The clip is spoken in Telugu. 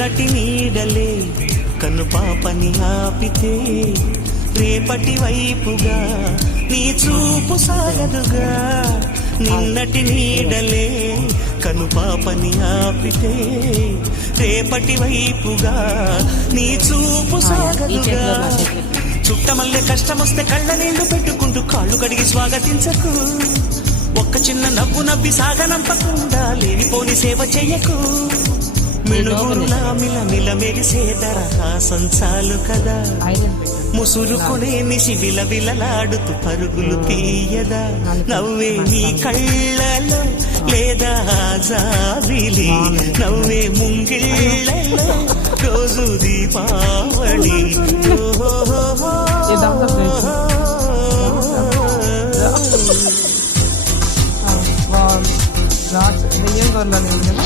నిన్నటి నీడలే కన్ను పాపని ఆపితే రేపటి వైపుగా నీ చూపు సాగదుగా. నిన్నటి నీడలే కను పాపని ఆపితే రేపటి వైపుగా నీ చూపు సాగదుగా. చుట్టమల్లే కష్టమొస్తే కళ్ళ నీళ్లు పెట్టుకుంటూ కాళ్ళు కడిగి స్వాగతించకు. ఒక్క చిన్న నవ్వు నవ్వి సాగనంపకుండా లేనిపోని సేవ చెయ్యకు. మిణుగురులా మిలమిల మెరిసే దరహాసం చాలు కదా. ముసురుకునే నిసి విలవిలలాడుతూ పరుగులు తీయదా. నవ్వే నీ కళ్ళలో లేదా జాబిలి, నవ్వే ముంగిళ్ళలో రోజు దీపావళి. ఏం